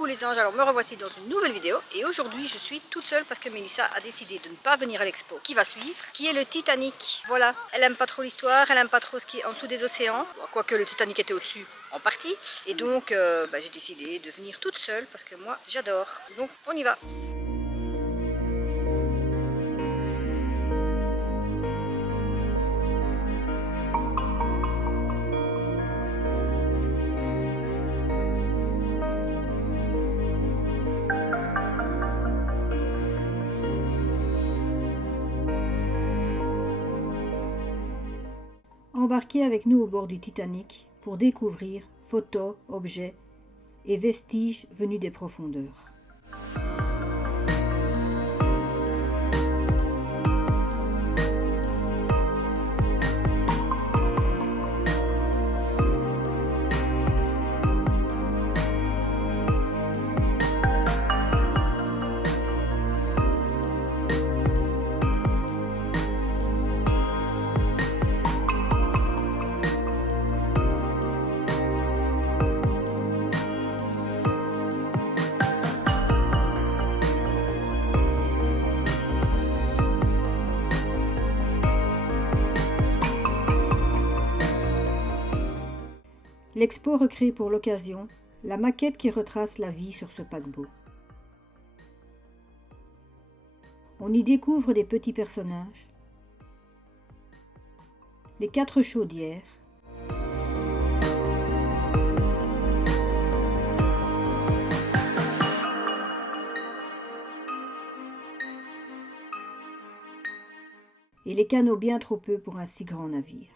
Coucou les anges, alors me revoici dans une nouvelle vidéo et aujourd'hui je suis toute seule parce que Mélissa a décidé de ne pas venir à l'expo qui va suivre, qui est le Titanic. Voilà, elle aime pas trop l'histoire, elle aime pas trop ce qui est en dessous des océans, quoique le Titanic était au-dessus en partie. Et donc j'ai décidé de venir toute seule parce que moi j'adore. Donc on y va. Embarquez avec nous au bord du Titanic pour découvrir photos, objets et vestiges venus des profondeurs. L'expo recrée pour l'occasion la maquette qui retrace la vie sur ce paquebot. On y découvre des petits personnages, les 4 chaudières, et les canots bien trop peu pour un si grand navire.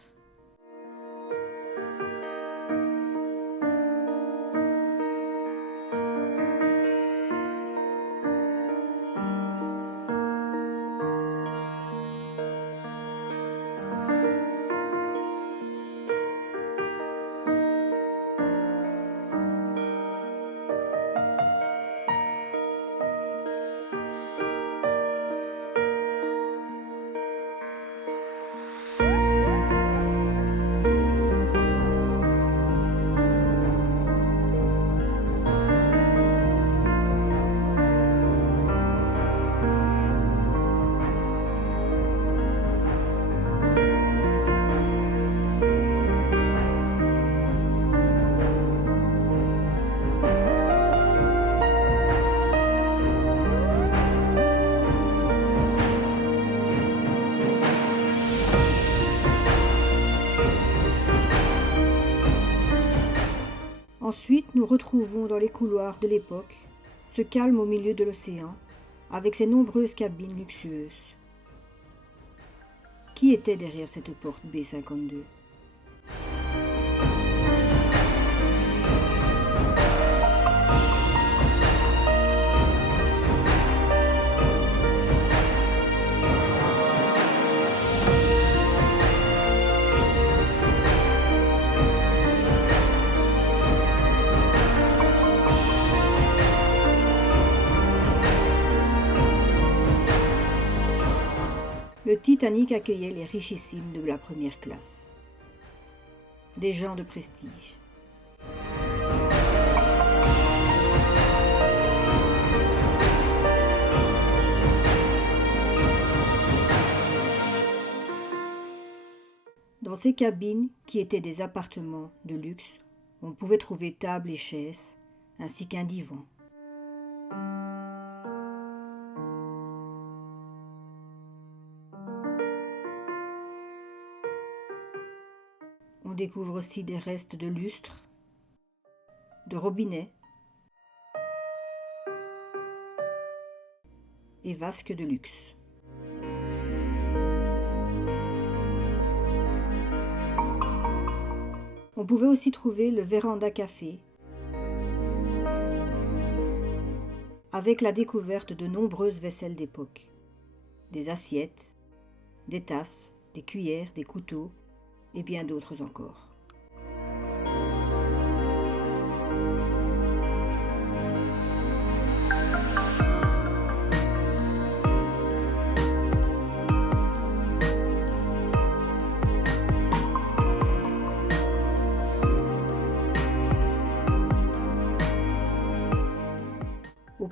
Ensuite, nous retrouvons dans les couloirs de l'époque ce calme au milieu de l'océan, avec ses nombreuses cabines luxueuses. Qui était derrière cette porte B52 ? Le Titanic accueillait les richissimes de la première classe, des gens de prestige. Dans ces cabines, qui étaient des appartements de luxe, on pouvait trouver tables et chaises, ainsi qu'un divan. On découvre aussi des restes de lustres, de robinets et vasques de luxe. On pouvait aussi trouver le véranda café, avec la découverte de nombreuses vaisselles d'époque, des assiettes, des tasses, des cuillères, des couteaux, et bien d'autres encore.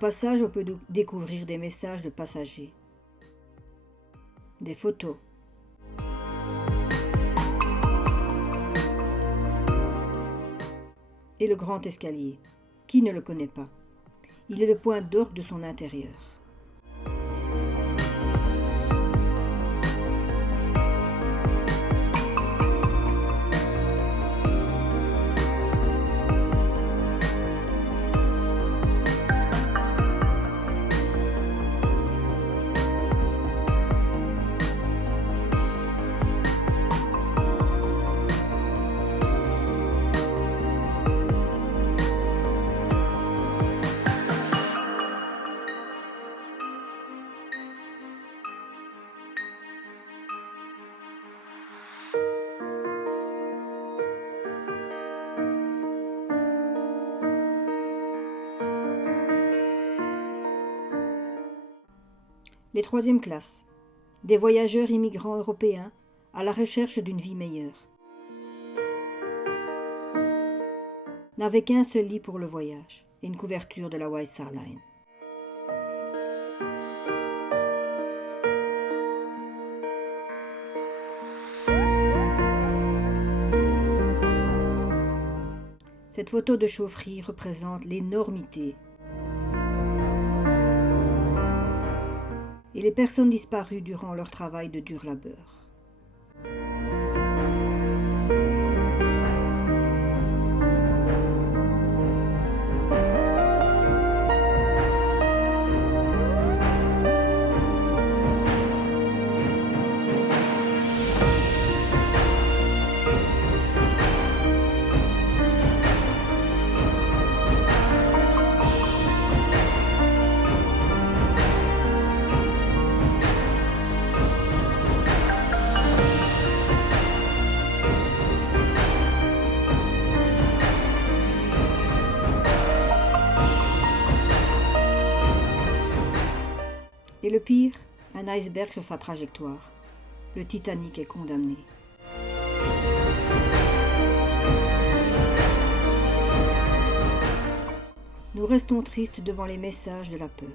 passage, on peut découvrir des messages de passagers, des photos. Et le grand escalier. Qui ne le connaît pas? Il est le point d'orgue de son intérieur. Les troisièmes classes, des voyageurs immigrants européens à la recherche d'une vie meilleure. N'avaient qu'un seul lit pour le voyage et une couverture de la White Star Line. Cette photo de chaufferie représente l'énormité et les personnes disparues durant leur travail de dur labeur. Et le pire, un iceberg sur sa trajectoire. Le Titanic est condamné. Nous restons tristes devant les messages de la peur.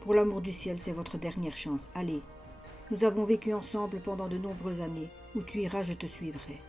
Pour l'amour du ciel, c'est votre dernière chance. Allez, nous avons vécu ensemble pendant de nombreuses années. Où tu iras, je te suivrai.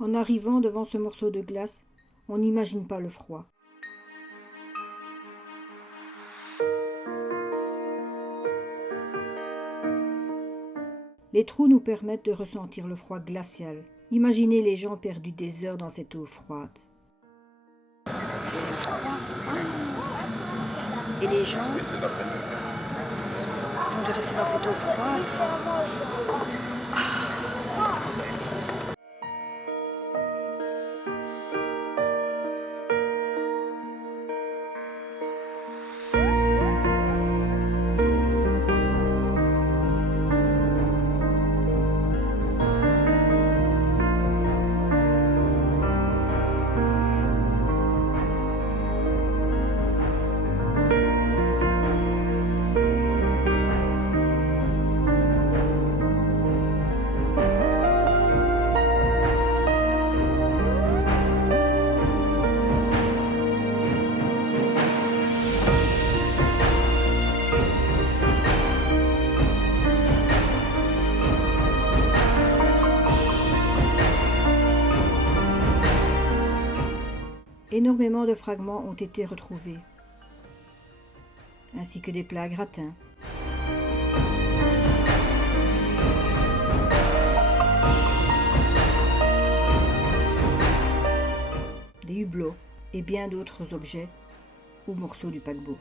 En arrivant devant ce morceau de glace, on n'imagine pas le froid. Les trous nous permettent de ressentir le froid glacial. Imaginez les gens perdus des heures dans cette eau froide. Et les gens sont dû rester dans cette eau froide. énormément de fragments ont été retrouvés, ainsi que des plats à gratin. Des hublots et bien d'autres objets ou morceaux du paquebot.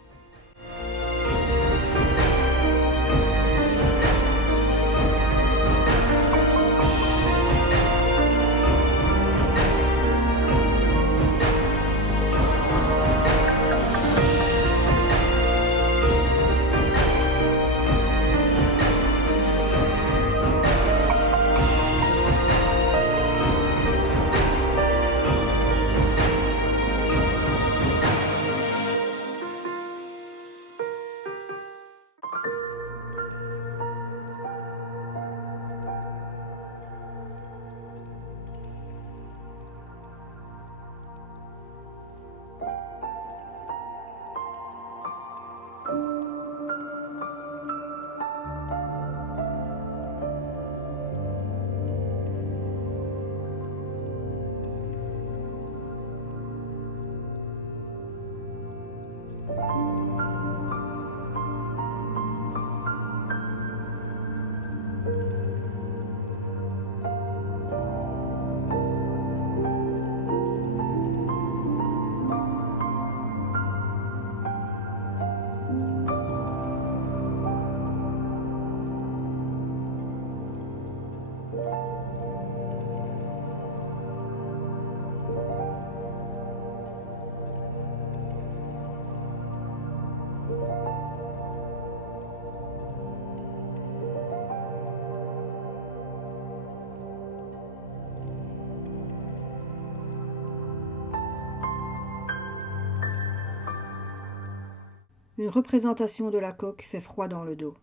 Une représentation de la coque fait froid dans le dos.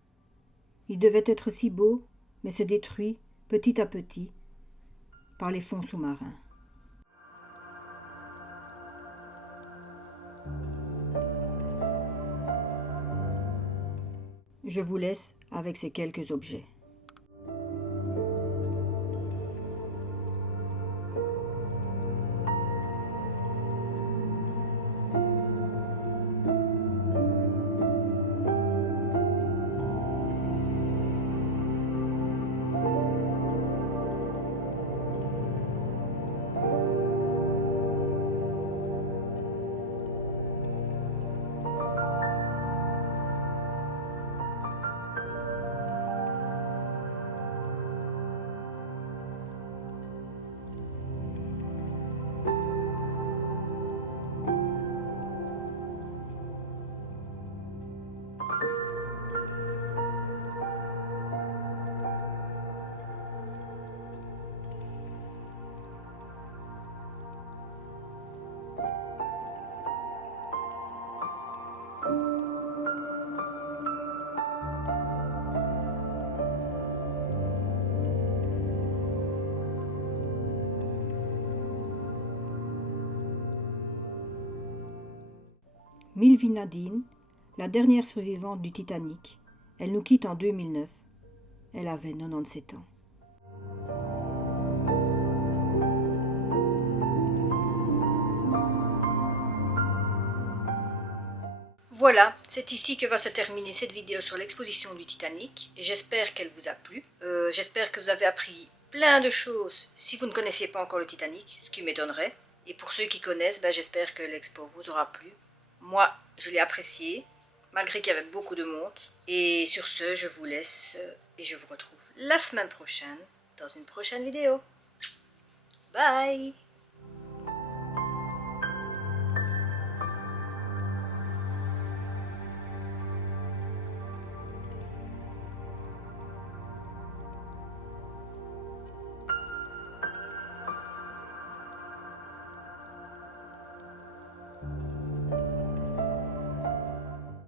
Il devait être si beau, mais se détruit petit à petit par les fonds sous-marins. Je vous laisse avec ces quelques objets. Milvie Nadine, la dernière survivante du Titanic. Elle nous quitte en 2009. Elle avait 97 ans. Voilà, c'est ici que va se terminer cette vidéo sur l'exposition du Titanic. Et j'espère qu'elle vous a plu. J'espère que vous avez appris plein de choses si vous ne connaissiez pas encore le Titanic, ce qui m'étonnerait. Et pour ceux qui connaissent, j'espère que l'expo vous aura plu. Moi, je l'ai apprécié, malgré qu'il y avait beaucoup de monde. Et sur ce, je vous laisse et je vous retrouve la semaine prochaine dans une prochaine vidéo. Bye!